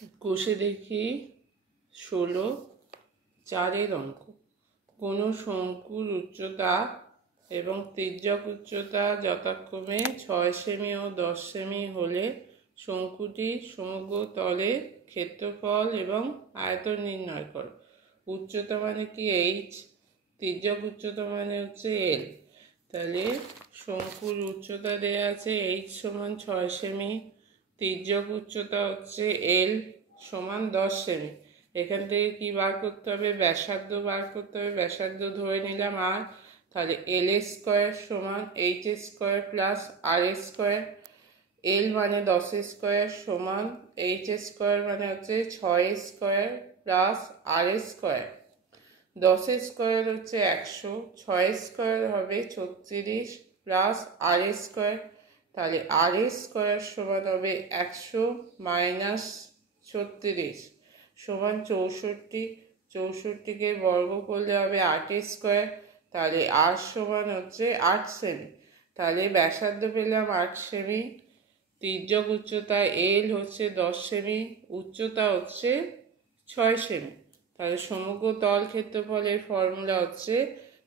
কষে দেখি 16 4-এর অঙ্ক। কোনো শঙ্কুর উচ্চতা এবং তির্যক উচ্চতা যথাক্রমে 6 সেমি ও 10 সেমি হলে শঙ্কুটির সমগ্র তলে ক্ষেত্রফল এবং আয়তন নির্ণয় করো। উচ্চতা মানে কি h, তির্যক উচ্চতা মানে হচ্ছে l। তাহলে শঙ্কুর উচ্চতা দেয়া আছে h সমান 6 সেমি, তির্যক উচ্চতা হচ্ছে l সমান 10 সেমি। এখান থেকে কি বার করতে হবে? ব্যাসার্ধ বার করতে হবে। ব্যাসার্ধ ধরে নিলাম আর, তাহলে এল স্কোয়ার সমান এইচ স্কোয়ার প্লাস আর স্কোয়ার। এল মানে 10 স্কোয়ার সমান এইচ স্কোয়ার মানে হচ্ছে 6 স্কোয়ার প্লাস আর স্কোয়ার। 10 স্কোয়ার হচ্ছে 100, 6 স্কোয়ার হবে 36 প্লাস আর স্কোয়ার। তাহলে আর স্কোয়ার সমান হবে 100 মাইনাস 36 সমান 64। 64কে বর্গ করলে হবে 8 স্কোয়ার। তাহলে আর সমান হচ্ছে 8 সেমি। তাহলে ব্যাসার্ধ পেলাম 8 সেমি, তির্যক উচ্চতা এল হচ্ছে 10 সেমি, উচ্চতা হচ্ছে 6 সেমি। তাহলে সমগ্র তল ক্ষেত্রফলের ফর্মুলা হচ্ছে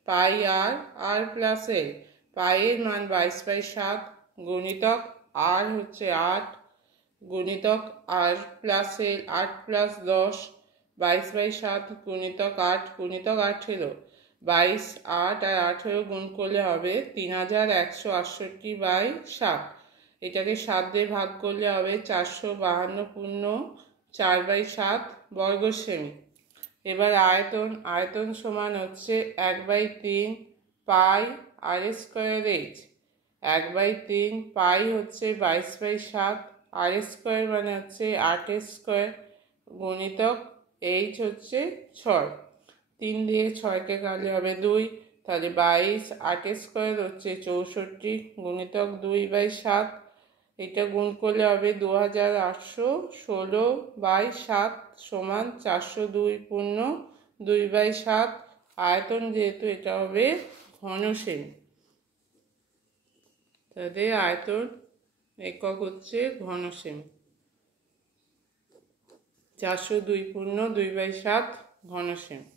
পাই আর, আর প্লাস এল। পাইয়ের মান 22/7 গুণিতক আর হচ্ছে 8 গুণিতক আর প্লাস এল 8 প্লাস 10, 22/7 গুণিতক 8 গুণিতক 18। 22, 8 আর 18 গুণ করলে হবে 3168/7। এটাকে 7 দিয়ে ভাগ করলে হবে 452 পূর্ণ 4/7 বর্গ সেমি। এবার আয়তন সমান হচ্ছে 1/3 পাই আর স্কোয়ার এইচ। 1/3 পাই হচ্ছে 22/7, আর স্কোয়ার মানে হচ্ছে 8 স্কোয়ার গুণিতক এইচ হচ্ছে 6। 3 দিয়ে 6কে কাটলে হবে 2। তাহলে 22, 8 স্কোয়ার হচ্ছে 64 গুণিতক 2/7। এটা গুণ করলে হবে 2816/7 সমান 402 পূর্ণ 2/7। আয়তন যেহেতু এটা হবে ঘন সেমি, তাদের আয়তন একক হচ্ছে ঘন সেমি। 402 পূর্ণ 2/7 ঘন সেমি।